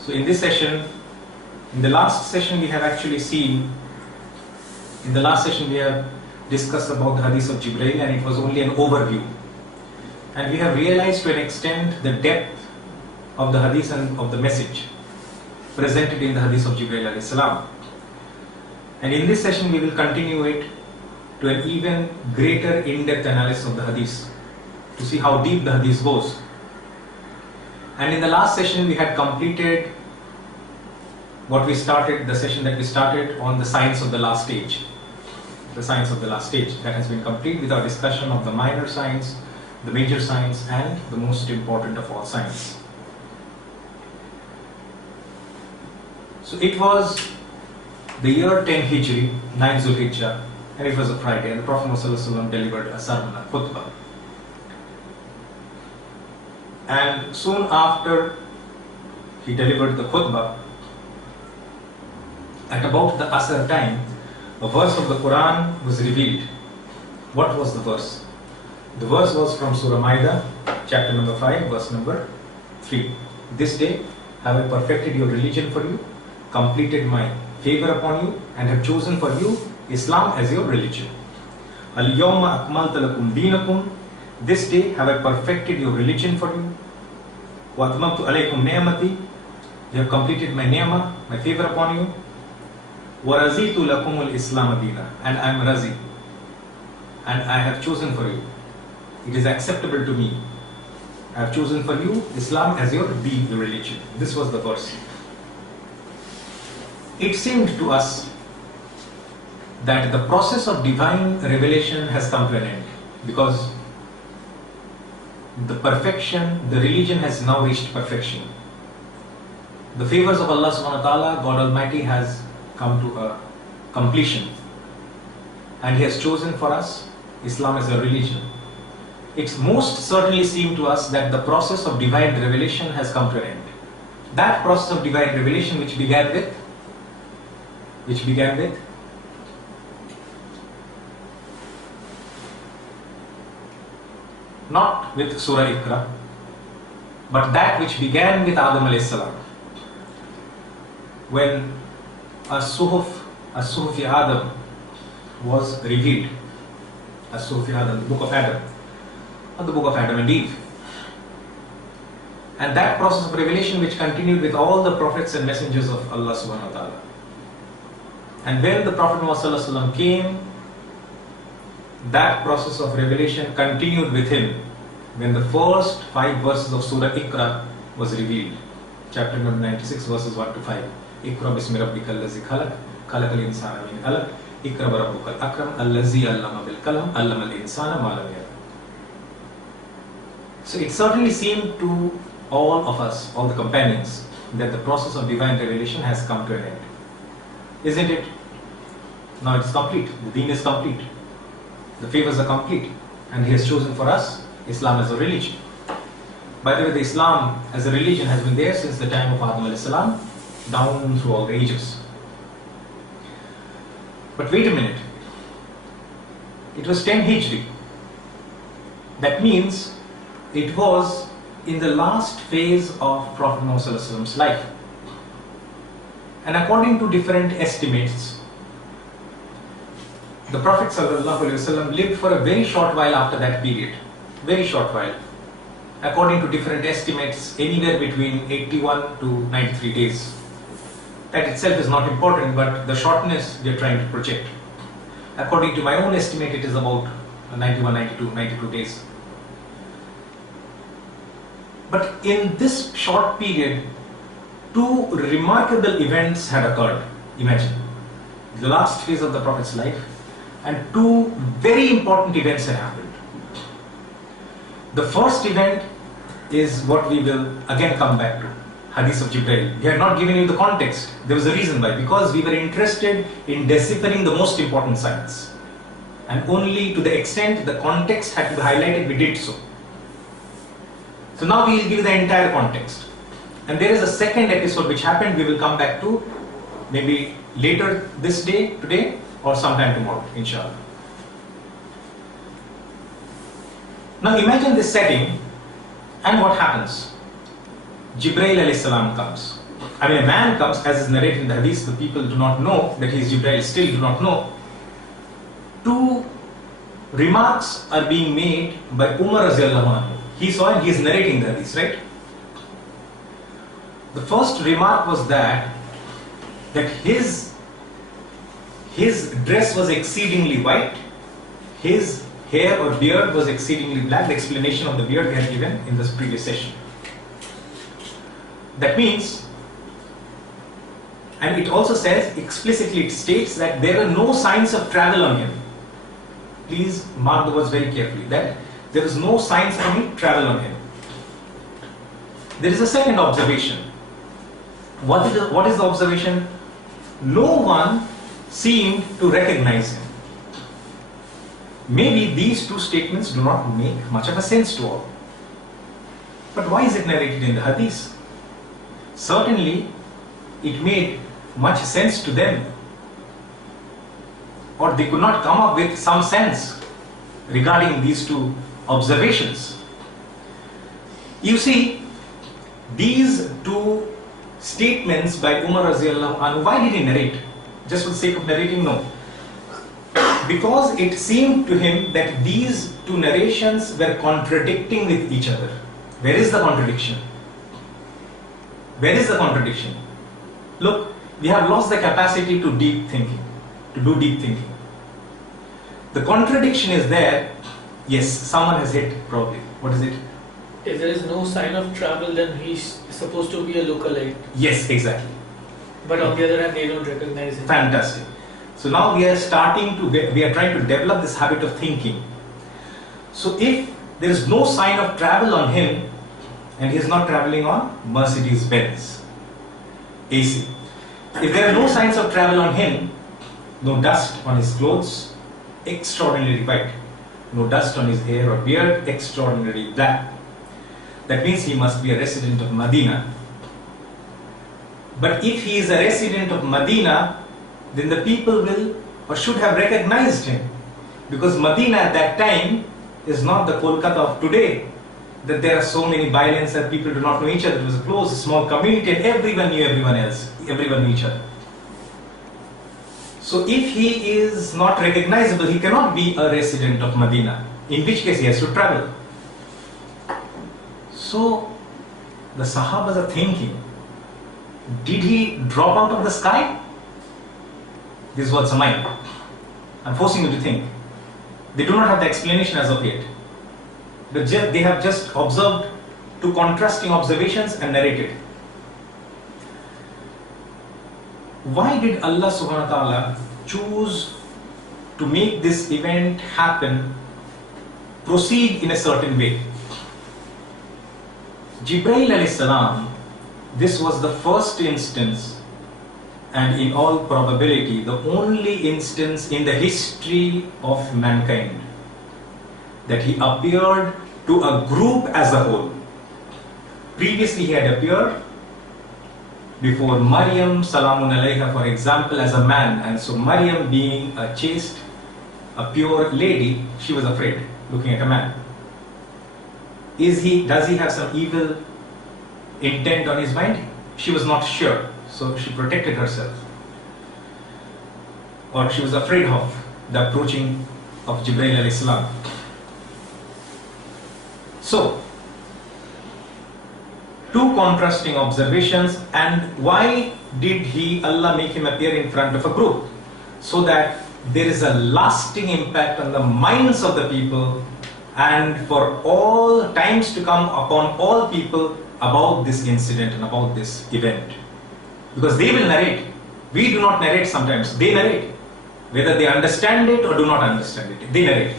So in this session, in the last session we have actually seen, in the last session we have discussed about the hadith of Jibreel, and it was only an overview. And we have realized to an extent the depth of the hadith and of the message presented in the hadith of Jibreel alayhi salam. And in this session we will continue it to an even greater in-depth analysis of the hadith, to see how deep the hadith goes. And in the last session we had completed what we started, the session that we started on the science of the last stage. The science of the last stage, that has been complete with our discussion of the minor science, the major science, and the most important of all science. So it was the year 10 Hijri, 9 Zulhijjah, and it was a Friday, and the Prophet ﷺ delivered a sermon, a khutbah. And soon after he delivered the khutbah, at about the Asr time, a verse of the Quran was revealed. What was the verse? The verse was from Surah Ma'idah, chapter number 5, verse number 3. This day have I perfected your religion for you, completed my favor upon you, and have chosen for you Islam as your religion. Al-yawma akmaltu lakum deenakum. This day have I perfected your religion for you. Wa atmamtu alaykum ni'mati. I have completed my ni'mah, my favor upon you. Wa razitu lakum al-islam deena. And I am razi. And I have chosen for you. It is acceptable to me. I have chosen for you Islam as your deen, the religion. This was the verse. It seemed to us that the process of divine revelation has come to an end, because the perfection, the religion has now reached perfection. The favors of Allah subhanahu wa ta'ala, God Almighty, has come to a completion, and He has chosen for us Islam as a religion. It most certainly seemed to us that the process of divine revelation has come to an end. That process of divine revelation which began with not with Surah Iqra, but that which began with Adam alayhi salam, when As-Suhuf Adam was revealed. As-Suhuf Adam, the book of Adam, or the book of Adam and Eve. And that process of revelation which continued with all the prophets and messengers of Allah subhanahu wa ta'ala. And when the Prophet ﷺ came, that process of revelation continued with him when the first 5 verses of Surah Iqra was revealed. Chapter number 96, verses 1 to 5. Iqra bismi rabbikal ladzi khalaq, khalaqal insana min alaq, Iqra wa rabbukal akram, allazi allama bil qalam, allama al insana ma lam ya'lam. So it certainly seemed to all of us, all the companions, that the process of divine revelation has come to an end. Isn't it? Now it's complete. The deen is complete. The favors are complete. And He has chosen for us Islam as a religion. By the way, the Islam as a religion has been there since the time of Adam alayhi salam, down through all the ages. But wait a minute. It was 10 Hijri. That means it was in the last phase of Prophet Muhammad's life. And according to different estimates, the Prophet ﷺ lived for a very short while after that period. Very short while. According to different estimates, anywhere between 81 to 93 days. That itself is not important, but the shortness we are trying to project. According to my own estimate, it is about 91, 92 days. But in this short period, 2 remarkable events had occurred. Imagine, the last phase of the Prophet's life, and 2 very important events had happened. The first event is what we will again come back to, Hadith of Jibreel. We had not given you the context. There was a reason why, because we were interested in deciphering the most important science. And only to the extent the context had to be highlighted, we did so. So now we will give the entire context. And there is a second episode which happened, we will come back to maybe later this day, today, or sometime tomorrow, inshallah. Now imagine this setting, and what happens? Jibreel alayhi salam comes. I mean, a man comes, as is narrated in the hadith, the people do not know that he is Jibreel, still do not know. Two remarks are being made by Umar Radiallahu anhu. He saw and he is narrating the hadith, right? The first remark was that his dress was exceedingly white, his hair or beard was exceedingly black. The explanation of the beard we had given in this previous session. That means, and it also says, explicitly it states that there are no signs of travel on him. Please mark the words very carefully, that there is no signs of travel on him. There is a second observation. What is the observation? No one seemed to recognize him. Maybe these two statements do not make much of a sense to all. But why is it narrated in the hadith? Certainly, it made much sense to them, or they could not come up with some sense regarding these two observations. You see, these two statements by Umar Radiallahu anhu, why did he narrate? Just for the sake of narrating? No. Because it seemed to him that these two narrations were contradicting with each other. Where is the contradiction? Where is the contradiction? Look, we have lost the capacity to deep thinking, to do deep thinking. The contradiction is there. Yes, someone has hit probably. What is it? If there is no sign of travel, then he's supposed to be a lookalike. Yes, exactly. But on the other hand, they don't recognize him. Fantastic. So now we are trying to develop this habit of thinking. So if there is no sign of travel on him, and he is not traveling on Mercedes-Benz AC. If there are no signs of travel on him, no dust on his clothes, extraordinarily white. No dust on his hair or beard, extraordinarily black. That means he must be a resident of Medina. But if he is a resident of Medina, then the people will or should have recognized him. Because Medina at that time is not the Kolkata of today, that there are so many violence that people do not know each other. It was a close, small community and everyone knew everyone else. Everyone knew each other. So if he is not recognizable, he cannot be a resident of Medina, in which case he has to travel. So the Sahabas are thinking, did he drop out of the sky? These words are mine. I'm forcing you to think. They do not have the explanation as of yet. They have just observed two contrasting observations and narrated. Why did Allah subhanahu wa ta'ala choose to make this event happen, proceed in a certain way? Jibreel alayhi salam, this was the first instance, and in all probability the only instance in the history of mankind that he appeared to a group as a whole. Previously he had appeared before Maryam salamun alayha, for example, as a man, and so Maryam being a chaste, a pure lady, she was afraid looking at a man. Does he have some evil intent on his mind? She was not sure, so she protected herself, or she was afraid of the approaching of Jibreel alayhi salam. So, two contrasting observations. And why did Allah make him appear in front of a group? So that there is a lasting impact on the minds of the people and for all times to come upon all people about this incident and about this event. Because they will narrate. We do not narrate sometimes. They narrate. Whether they understand it or do not understand it, they narrate.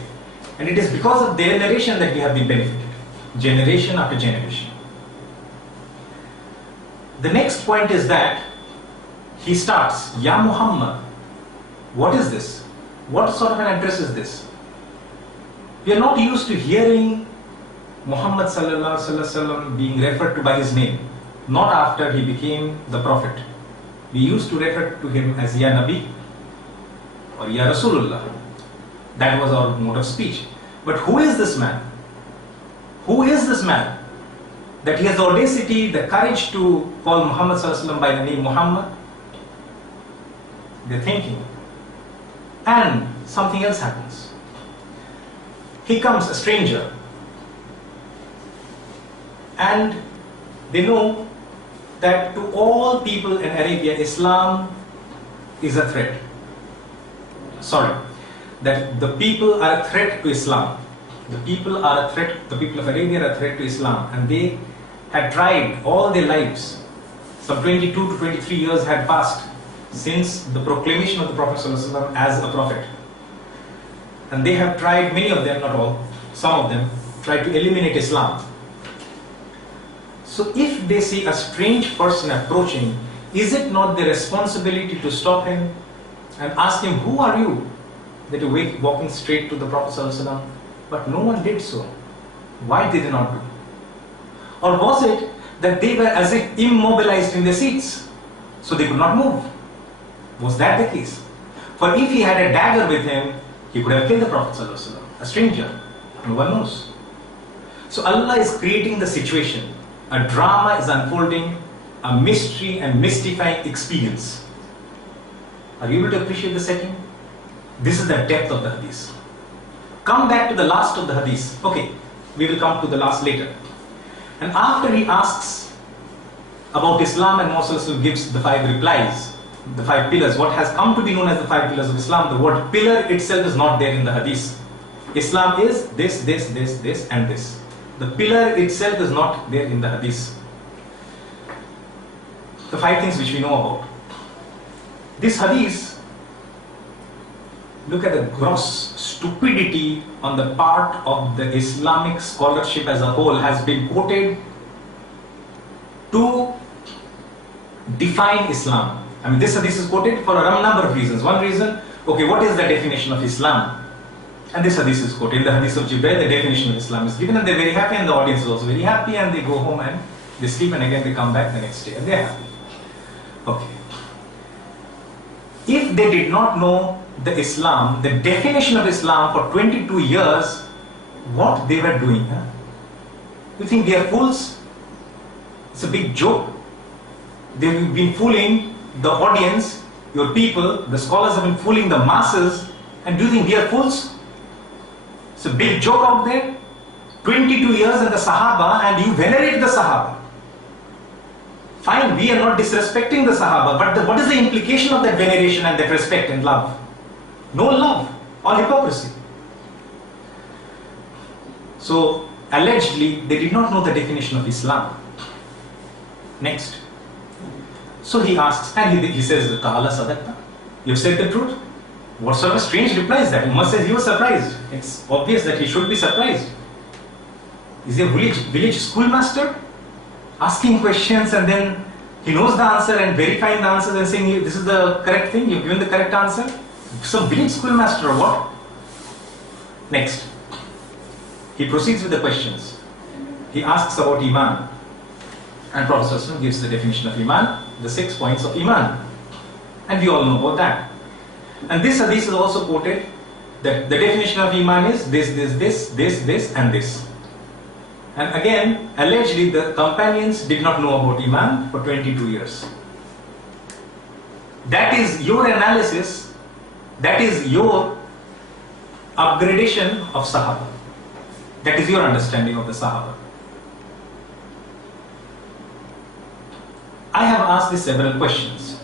And it is because of their narration that we have been benefited. Generation after generation. The next point is that he starts, Ya Muhammad, what is this? What sort of an address is this? We are not used to hearing Muhammad sallallahu alaihi wasallam being referred to by his name, not after he became the prophet. We used to refer to him as Ya Nabi or Ya Rasulullah. That was our mode of speech. But who is this man? Who is this man? that he has the audacity, the courage to call Muhammad sallallahu alaihi wasallam by the name Muhammad. They're thinking. And something else happens. He comes, a stranger, and they know that to all people in Arabia, Islam is a threat. Sorry, that the people are a threat to Islam. The people are a threat, the people of Arabia are a threat to Islam, and they had tried all their lives. Some 22 to 23 years had passed since the proclamation of the Prophet ﷺ as a prophet. And they have tried, many of them, not all, some of them, tried to eliminate Islam. So if they see a strange person approaching, is it not their responsibility to stop him and ask him, who are you? That you're walking straight to the Prophet ﷺ? But no one did so. Why did they not do? Or was it that they were as if immobilized in their seats, so they could not move? Was that the case? For if he had a dagger with him, he could have killed the Prophet ﷺ, a stranger. No one knows. So Allah is creating the situation. A drama is unfolding, a mystery and mystifying experience. Are you able to appreciate the setting? This is the depth of the hadith. Come back to the last of the hadith. Okay, we will come to the last later. And after he asks about Islam and Muhammad gives the 5 replies, the 5 pillars, what has come to be known as the 5 pillars of Islam, the word pillar itself is not there in the hadith. Islam is this, and this. The pillar itself is not there in the hadith. The 5 things which we know about. This hadith, look at the gross stupidity on the part of the Islamic scholarship as a whole has been quoted to define Islam. I mean, this hadith is quoted for a number of reasons. One reason, okay, what is the definition of Islam? And this hadith is quoted. In the hadith of Jibreel, the definition of Islam is given, and they're very happy, and the audience is also very happy, and they go home and they sleep, and again they come back the next day, and they're happy. Okay. If they did not know the Islam, the definition of Islam for 22 years, what they were doing, huh? You think they are fools? It's a big joke. They've been fooling the audience, your people, the scholars have been fooling the masses, and do you think they are fools? It's a big joke out there. 22 years in the Sahaba, and you venerate the Sahaba. Fine, we are not disrespecting the Sahaba, but what is the implication of that veneration and that respect and love? No love, all hypocrisy. So, allegedly, they did not know the definition of Islam. Next. So he asks, and he says, Qala sadaqta, you have said the truth. What sort of strange reply is that? He must say he was surprised. It's obvious that he should be surprised. Is he a village schoolmaster? Asking questions and then he knows the answer and verifying the answers and saying this is the correct thing, you've given the correct answer? Some village schoolmaster or what? Next. He proceeds with the questions. He asks about Iman. And Prophet ﷺ gives the definition of Iman, the 6 points of Iman. And we all know about that. And this hadith is also quoted that the definition of Iman is this, and this. And again, allegedly the companions did not know about Iman for 22 years. That is your analysis, that is your upgradation of Sahaba. That is your understanding of the Sahaba. I have asked this several questions.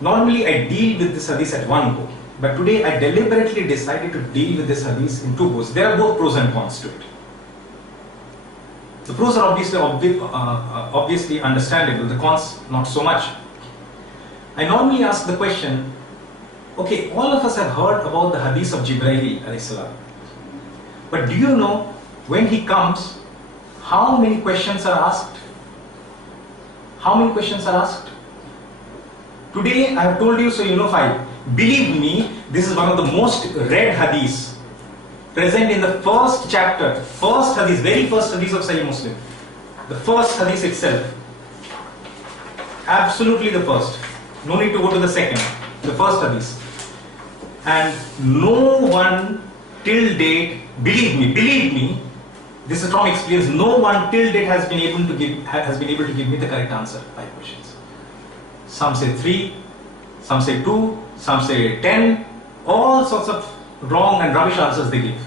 Normally I deal with this hadith at one go, but today I deliberately decided to deal with this hadith in 2 goes. There are both pros and cons to it. The pros are obviously understandable, the cons not so much. I normally ask the question, okay, all of us have heard about the hadith of Jibreel alayhi salam. But do you know when he comes, how many questions are asked? How many questions are asked? Today I have told you, so you know 5. Believe me, this is one of the most read hadiths present in the first chapter, first hadith, very first hadith of Sahih Muslim. The first hadith itself. Absolutely the first. No need to go to the second. The first hadith. And no one till date, believe me, This is from experience. No one till date has been able to give me the correct answer. 5 questions. Some say 3, some say 2, some say 10. All sorts of wrong and rubbish answers they give.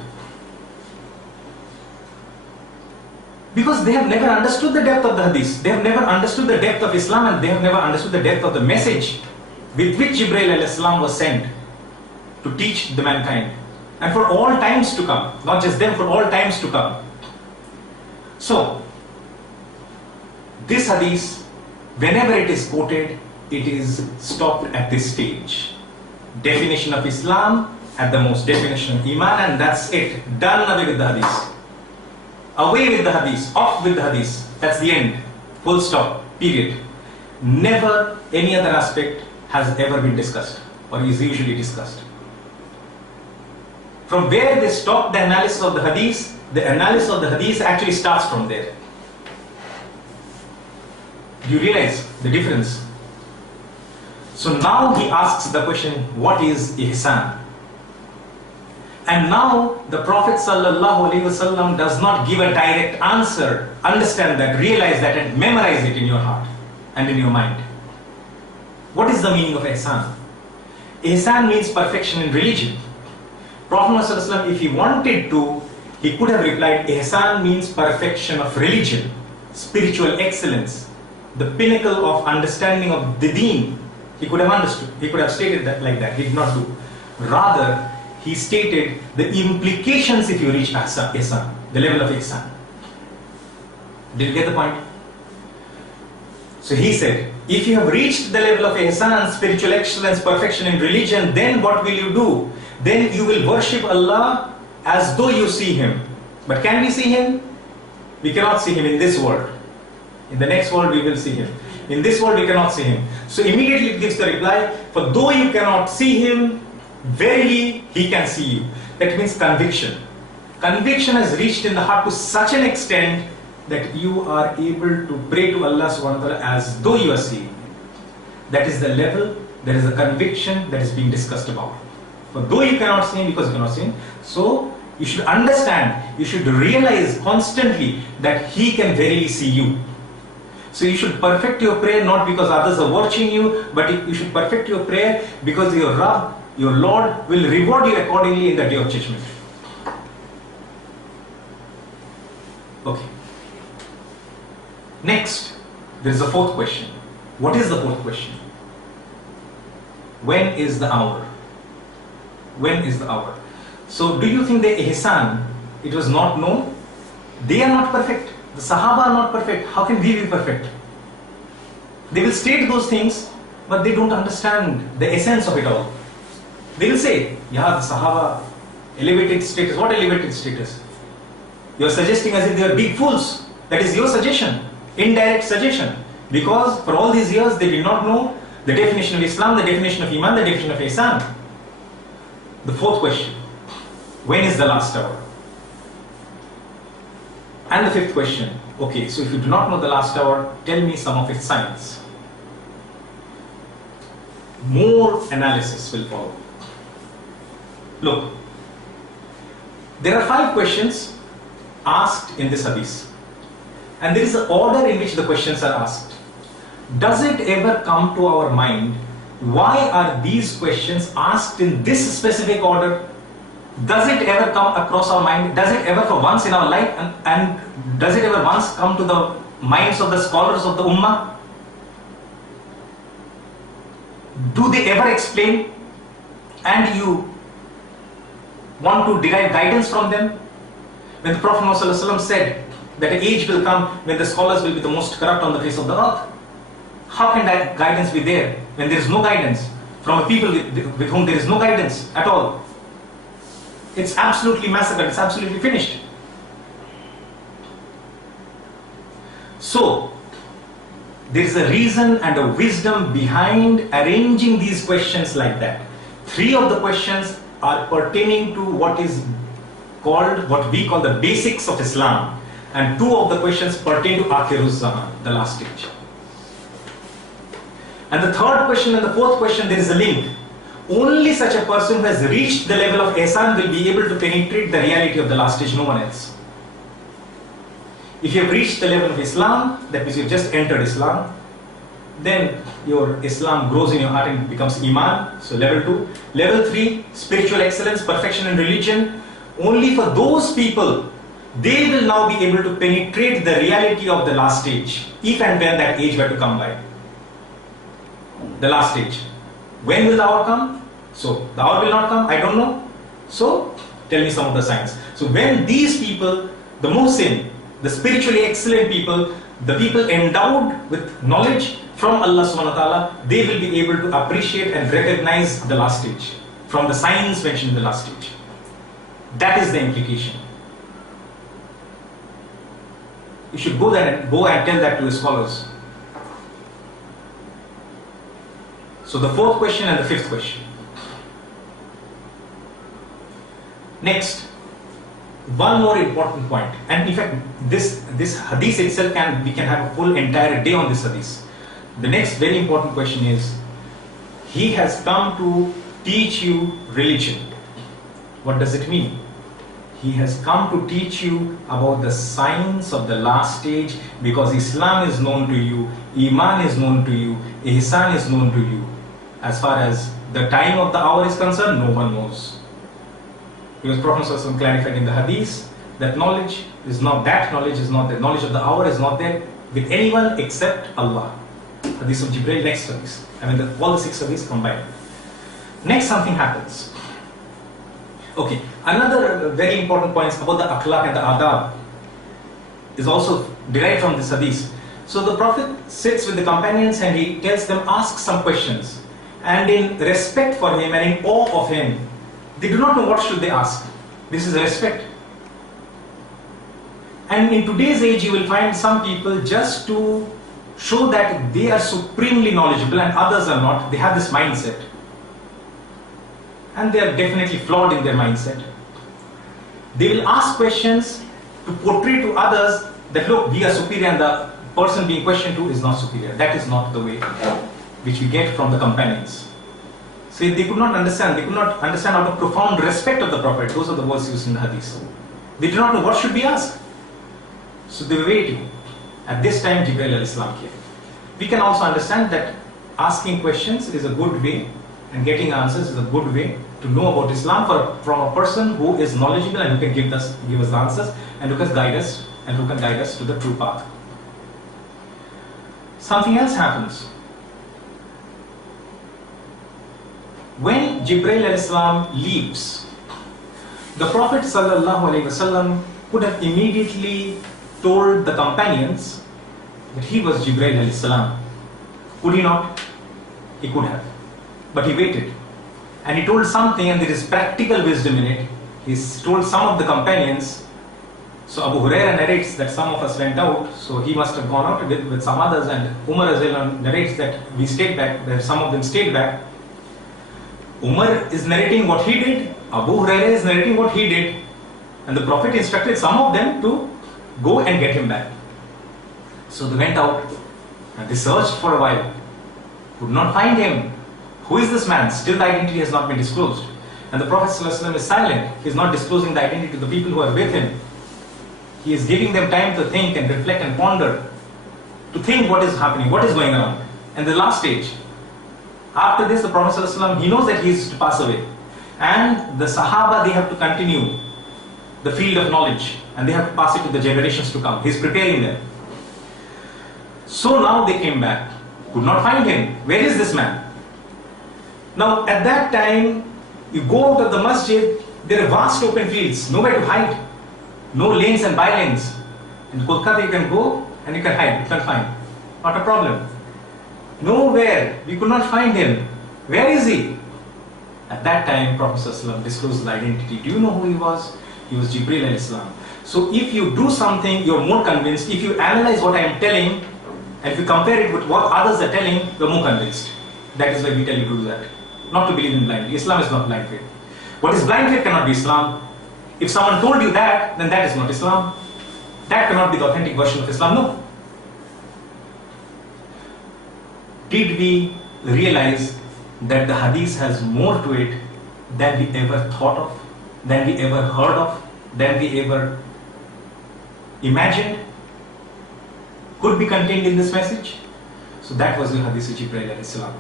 Because they have never understood the depth of the hadith. They have never understood the depth of Islam, and they have never understood the depth of the message with which Jibreel alayhi salam was sent to teach the mankind. And for all times to come. Not just them, for all times to come. So, this hadith, whenever it is quoted, it is stopped at this stage. Definition of Islam, at the most definition of Iman, and that's it. Done away with the hadith. Away with the hadith, off with the hadith. That's the end. Full stop. Period. Never any other aspect has ever been discussed or is usually discussed. From where they stop the analysis of the analysis of the hadith actually starts from there. Do you realize the difference? So now he asks the question, what is ihsan? And now the Prophet ﷺ does not give a direct answer. Understand that, realize that, and memorize it in your heart and in your mind. What is the meaning of ihsan? Ihsan means perfection in religion. Prophet ﷺ, if he wanted to, he could have replied, ihsan means perfection of religion, spiritual excellence, the pinnacle of understanding of the deen. He could have understood. He could have stated that like that. He did not do. Rather, he stated the implications if you reach ihsan, the level of ihsan. Did you get the point? So he said, if you have reached the level of ihsan, spiritual excellence, perfection in religion, then what will you do? Then you will worship Allah as though you see Him. But can we see Him? We cannot see Him in this world. In the next world we will see Him. In this world we cannot see Him. So immediately it gives the reply, for though you cannot see Him, verily He can see you. That means conviction. Conviction has reached in the heart to such an extent that you are able to pray to Allah subhanahu wa ta'ala as though you are seeing Him. That is the level, that is the conviction that is being discussed about. For though you cannot see Him, because you cannot see Him, so you should understand, you should realize constantly that He can verily see you. So you should perfect your prayer not because others are watching you, but you should perfect your prayer because your Rabb, your Lord, will reward you accordingly in the day of judgment. Okay. Next, there is a fourth question. What is the fourth question? When is the hour? When is the hour? So do you think the ihsan, it was not known? They are not perfect. The Sahaba are not perfect. How can we be perfect? They will state those things, but they don't understand the essence of it all. They will say, yeah, the Sahaba, elevated status. What elevated status? You are suggesting as if they are big fools. That is your suggestion, indirect suggestion. Because for all these years they did not know the definition of Islam, the definition of Iman, the definition of ihsan. The fourth question, when is the last hour? And the fifth question, okay, so if you do not know the last hour, tell me some of its signs. More analysis will follow. Look, there are 5 questions asked in this hadith. And there is an order in which the questions are asked. Does it ever come to our mind, why are these questions asked in this specific order? Does it ever come across our mind? Does it ever for once in our life, and does it ever once come to the minds of the scholars of the Ummah? Do they ever explain, and you want to derive guidance from them? When the Prophet ﷺ said that an age will come when the scholars will be the most corrupt on the face of the earth, how can that guidance be there when there is no guidance from a people with whom there is no guidance at all? It's absolutely massacred, it's absolutely finished. So, there is a reason and a wisdom behind arranging these questions like that. 3 of the questions are pertaining to what is called, what we call the basics of Islam, and 2 of the questions pertain to Akhiruz Zaman, the last stage. And the 3rd question and the 4th question, there is a link. Only such a person who has reached the level of ihsan will be able to penetrate the reality of the last stage, no one else. If you have reached the level of Islam, that means you've just entered Islam, then your Islam grows in your heart and becomes Iman, so level 2. Level 3, spiritual excellence, perfection in religion. Only for those people, they will now be able to penetrate the reality of the last stage, if and when that age were to come by. The last stage. When will the hour come? So, the hour will not come, I don't know. So, tell me some of the signs. So, when these people, the muhsin, the spiritually excellent people, the people endowed with knowledge from Allah subhanahu wa ta'ala, they will be able to appreciate and recognize the last stage from the signs mentioned in the last stage. That is the implication. You should go and tell that to the scholars. So the 4th question and the 5th question. Next, one more important point, and in fact this hadith itself we can have a full entire day on this hadith. The next very important question is, he has come to teach you religion. What does it mean? He has come to teach you about the signs of the last stage, because Islam is known to you, Iman is known to you, Ihsan is known to you. As far as the time of the hour is concerned, no one knows. Because Prophet ﷺ clarified in the hadith that knowledge is not there, knowledge of the hour is not there with anyone except Allah. Hadith of Jibreel, next hadith. All the 6 hadiths combined. Next, something happens. Okay, another very important point about the akhlaq and the adab is also derived from this hadith. So the Prophet sits with the companions and he tells them, ask some questions. And in respect for him and in awe of him, they do not know what should they ask. This is respect. And in today's age, you will find some people, just to show that they are supremely knowledgeable and others are not, they have this mindset. And they are definitely flawed in their mindset. They will ask questions to portray to others that, look, we are superior and the person being questioned to is not superior. That is not the way which we get from the companions. So they could not understand out of profound respect of the Prophet. Those are the words used in the hadith. They did not know what should be asked. So they were waiting. At this time, Jibreel alayhi salam came. We can also understand that asking questions is a good way, and getting answers is a good way to know about Islam from a person who is knowledgeable and who can give us the answers and who can guide us to the true path. Something else happens. When Jibreel alayhi salam leaves, the Prophet sallallahu alaihi wasallam could have immediately told the companions that he was Jibreel alayhi salam. Could he not? He could have. But he waited. And he told something, and there is practical wisdom in it. He told some of the companions. So Abu Hurairah narrates that some of us went out, so he must have gone out with some others, and Umar narrates that we stayed back, that some of them stayed back. Umar is narrating what he did, Abu Hurairah is narrating what he did, and the Prophet instructed some of them to go and get him back. So they went out and they searched for a while, could not find him. Who is this man? Still the identity has not been disclosed. And the Prophet ﷺ is silent. He is not disclosing the identity to the people who are with him. He is giving them time to think and reflect and ponder, to think what is happening, what is going on. And the last stage, after this, the Prophet ﷺ, he knows that he is to pass away. And the Sahaba, they have to continue the field of knowledge, and they have to pass it to the generations to come. He is preparing them. So now they came back, could not find him. Where is this man? Now at that time, you go out of the masjid, there are vast open fields, nowhere to hide. No lanes and by-lanes. In Kolkata you can go and you can hide, you can find. Not a problem. Nowhere, we could not find him. Where is he? At that time, Prophet ﷺ disclosed his identity. Do you know who he was? He was Jibreel alayhi salam. So if you do something, you're more convinced. If you analyze what I am telling, and if you compare it with what others are telling, you're more convinced. That is why we tell you to do that. Not to believe in blindly. Islam is not blind faith. What is blind faith cannot be Islam. If someone told you that, then that is not Islam. That cannot be the authentic version of Islam. No. Did we realize that the hadith has more to it than we ever thought of, than we ever heard of, than we ever imagined? could be contained in this message. So that was the Hadith of Jibreel alayhi salam.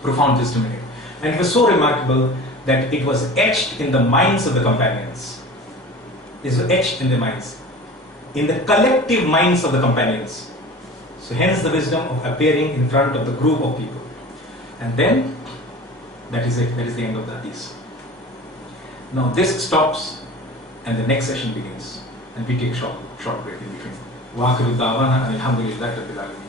Profound testimony. And it was so remarkable that it was etched in the minds of the companions. It was etched in their minds, in the collective minds of the companions. So hence the wisdom of appearing in front of the group of people. And then, that is it. That is the end of the Hadith. Now this stops and the next session begins. And we take a short break in between. Wa akhiru da'wana alhamdulillahi rabbil alamin.